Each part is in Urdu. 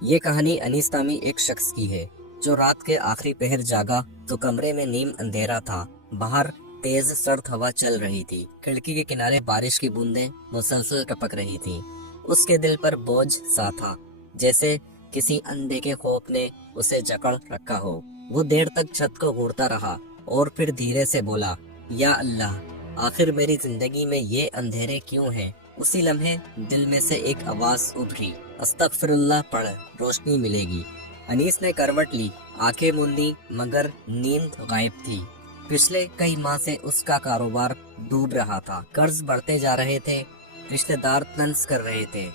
یہ کہانی انیس نامی ایک شخص کی ہے جو رات کے آخری پہر جاگا تو کمرے میں نیم اندھیرا تھا۔ باہر تیز سرد ہوا چل رہی تھی، کھڑکی کے کنارے بارش کی بوندیں مسلسل ٹپک رہی تھیں۔ اس کے دل پر بوجھ سا تھا، جیسے کسی اندھے خوف نے اسے جکڑ رکھا ہو۔ وہ دیر تک چھت کو گھورتا رہا اور پھر دھیرے سے بولا، یا اللہ، آخر میری زندگی میں یہ اندھیرے کیوں ہیں؟ اسی لمحے دل میں سے ایک آواز ابھری، استغفر اللہ پڑھ، روشنی ملے گی۔ انیس نے کروٹ لی، آنکھیں موندی، مگر نیند غائب تھی۔ پچھلے کئی ماہ سے اس کا کاروبار ڈوب رہا تھا، قرض بڑھتے جا رہے تھے، رشتہ دار طنز کر رہے تھے،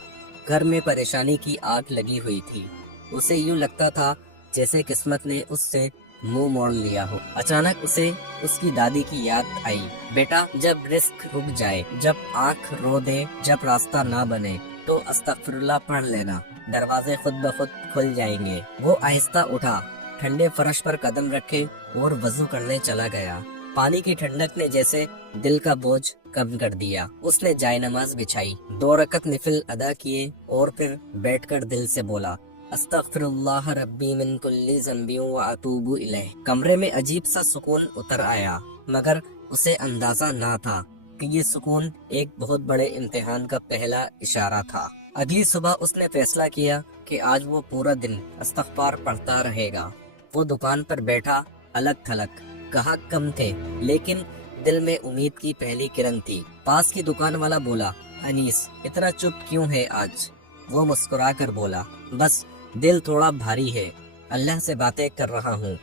گھر میں پریشانی کی آگ لگی ہوئی تھی۔ اسے یوں لگتا تھا جیسے قسمت نے اس سے منہ موڑ لیا ہو۔ اچانک اسے اس کی دادی کی یاد آئی، بیٹا، جب رزق رک جائے، جب آنکھ رو دے، جب راستہ نہ بنے تو استغفر اللہ پڑھ لینا، دروازے خود بخود کھل جائیں گے۔ وہ آہستہ اٹھا، ٹھنڈے فرش پر قدم رکھے اور وضو کرنے چلا گیا۔ پانی کی ٹھنڈک نے جیسے دل کا بوجھ کم کر دیا۔ اس نے جائے نماز بچھائی، 2 رکعت نفل ادا کیے اور پھر بیٹھ کر دل سے بولا، استغفر اللہ ربی من کل ذنب واتوب الیہ۔ کمرے میں عجیب سا سکون اتر آیا، مگر اسے اندازہ نہ تھا کہ یہ سکون ایک بہت بڑے امتحان کا پہلا اشارہ تھا۔ اگلی صبح اس نے فیصلہ کیا کہ آج وہ پورا دن استغفار پڑھتا رہے گا۔ وہ دکان پر بیٹھا، الگ تھلگ، گاہک کم تھے، لیکن دل میں امید کی پہلی کرن تھی۔ پاس کی دکان والا بولا، انیس، اتنا چپ کیوں ہے آج؟ وہ مسکرا کر بولا، بس دل تھوڑا بھاری ہے، اللہ سے باتیں کر رہا ہوں۔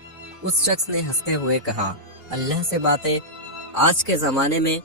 اس شخص نے ہنستے ہوئے کہا، اللہ سے باتیں؟ آج کے زمانے میں؟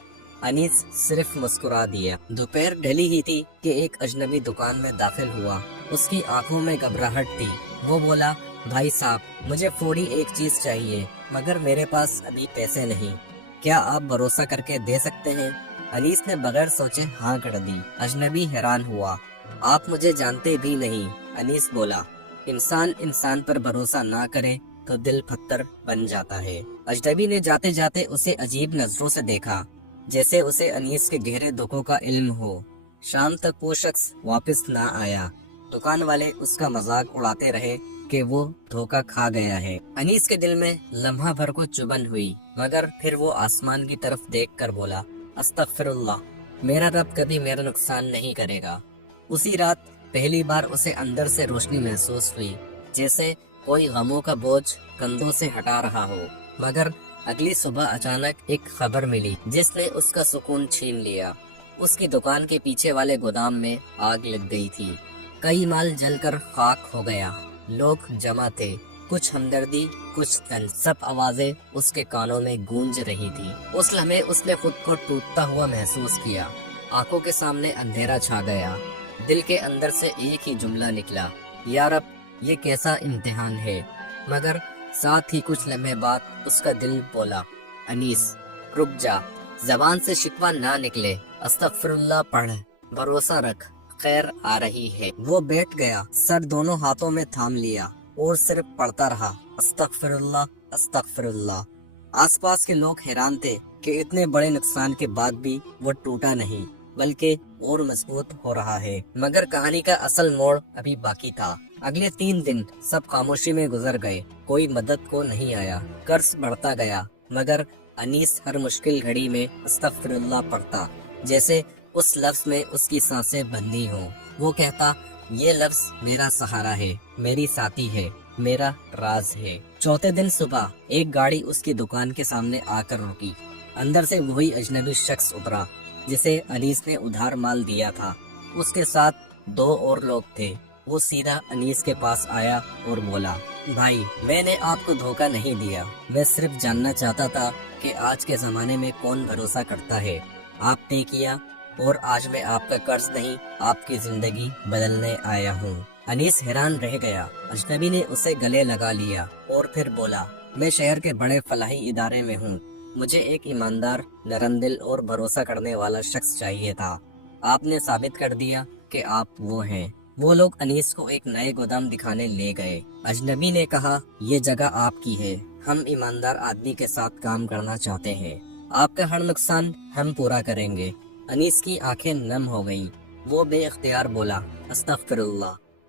انیس صرف مسکرا دیا۔ دوپہر ڈھلی ہی تھی کہ ایک اجنبی دکان میں داخل ہوا۔ اس کی آنکھوں میں گھبراہٹ تھی۔ وہ بولا، بھائی صاحب، مجھے فوری ایک چیز چاہیے، مگر میرے پاس ابھی پیسے نہیں، کیا آپ بھروسہ کر کے دے سکتے ہیں؟ انیس نے بغیر سوچے ہاں کر دی۔ اجنبی حیران ہوا، آپ مجھے جانتے بھی نہیں۔ انیس بولا، انسان پر بھروسہ نہ کرے تو دل پتھر بن جاتا ہے۔ اجنبی نے جاتے جاتے اسے عجیب نظروں سے دیکھا، جیسے اسے انیس کے گہرے دکھوں کا علم ہو۔ شام تک وہ شخص واپس نہ آیا۔ دکان والے اس کا مذاق اڑاتے رہے کہ وہ دھوکہ کھا گیا ہے۔ انیس کے دل میں لمحہ بھر کو چبھن ہوئی، مگر پھر وہ آسمان کی طرف دیکھ کر بولا، استغفر اللہ، میرا رب کبھی میرا نقصان نہیں کرے گا۔ اسی رات پہلی بار اسے اندر سے روشنی محسوس ہوئی، جیسے کوئی غموں کا بوجھ کندھوں سے ہٹا رہا ہو۔ مگر اگلی صبح اچانک ایک خبر ملی جس نے اس کا سکون چھین لیا۔ اس کی دکان کے پیچھے والے گودام میں آگ لگ گئی تھی، کئی مال جل کر خاک ہو گیا۔ لوگ جمع تھے، کچھ ہمدردی، کچھ طنز، سب آوازیں اس کے کانوں میں گونج رہی تھی۔ اس لمحے اس نے خود کو ٹوٹتا ہوا محسوس کیا، آنکھوں کے سامنے اندھیرا چھا گیا۔ دل کے اندر سے ایک ہی جملہ نکلا، یا رب، یہ کیسا امتحان ہے؟ مگر ساتھ ہی کچھ لمحے بعد اس کا دل بولا، انیس، رک جا، زبان سے شکوہ نہ نکلے، استغفر اللہ پڑھ، بھروسہ رکھ، خیر آ رہی ہے۔ وہ بیٹھ گیا، سر دونوں ہاتھوں میں تھام لیا اور صرف پڑھتا رہا، استغفر اللہ، استغفر اللہ۔ آس پاس کے لوگ حیران تھے کہ اتنے بڑے نقصان کے بعد بھی وہ ٹوٹا نہیں، بلکہ اور مضبوط ہو رہا ہے۔ مگر کہانی کا اصل موڑ ابھی باقی تھا۔ اگلے 3 دن سب خاموشی میں گزر گئے، کوئی مدد کو نہیں آیا، قرض بڑھتا گیا، مگر انیس ہر مشکل گھڑی میں استغفر اللہ پڑھتا، جیسے اس لفظ میں اس کی سانسیں بندھی ہوں۔ وہ کہتا، یہ لفظ میرا سہارا ہے، میری ساتھی ہے، میرا راز ہے۔ چوتھے دن صبح ایک گاڑی اس کی دکان کے سامنے آ کر رکی۔ اندر سے وہی اجنبی شخص اترا جسے انیس نے ادھار مال دیا تھا۔ اس کے ساتھ 2 اور لوگ تھے۔ وہ سیدھا انیس کے پاس آیا اور بولا، بھائی، میں نے آپ کو دھوکہ نہیں دیا، میں صرف جاننا چاہتا تھا کہ آج کے زمانے میں کون بھروسہ کرتا ہے۔ آپ نے کیا، اور آج میں آپ کا قرض نہیں، آپ کی زندگی بدلنے آیا ہوں۔ انیس حیران رہ گیا۔ اجنبی نے اسے گلے لگا لیا اور پھر بولا، میں شہر کے بڑے فلاحی ادارے میں ہوں، مجھے ایک ایماندار، نرم دل اور بھروسہ کرنے والا شخص چاہیے تھا۔ آپ نے ثابت کر دیا کہ آپ وہ ہیں۔ وہ لوگ انیس کو ایک نئے گودام دکھانے لے گئے۔ اجنبی نے کہا، یہ جگہ آپ کی ہے، ہم ایماندار آدمی کے ساتھ کام کرنا چاہتے ہیں، آپ کا ہر نقصان ہم پورا کریں گے۔ انیس کی آنکھیں نم ہو گئیں۔ وہ بے اختیار بولا، استغفر اللہ،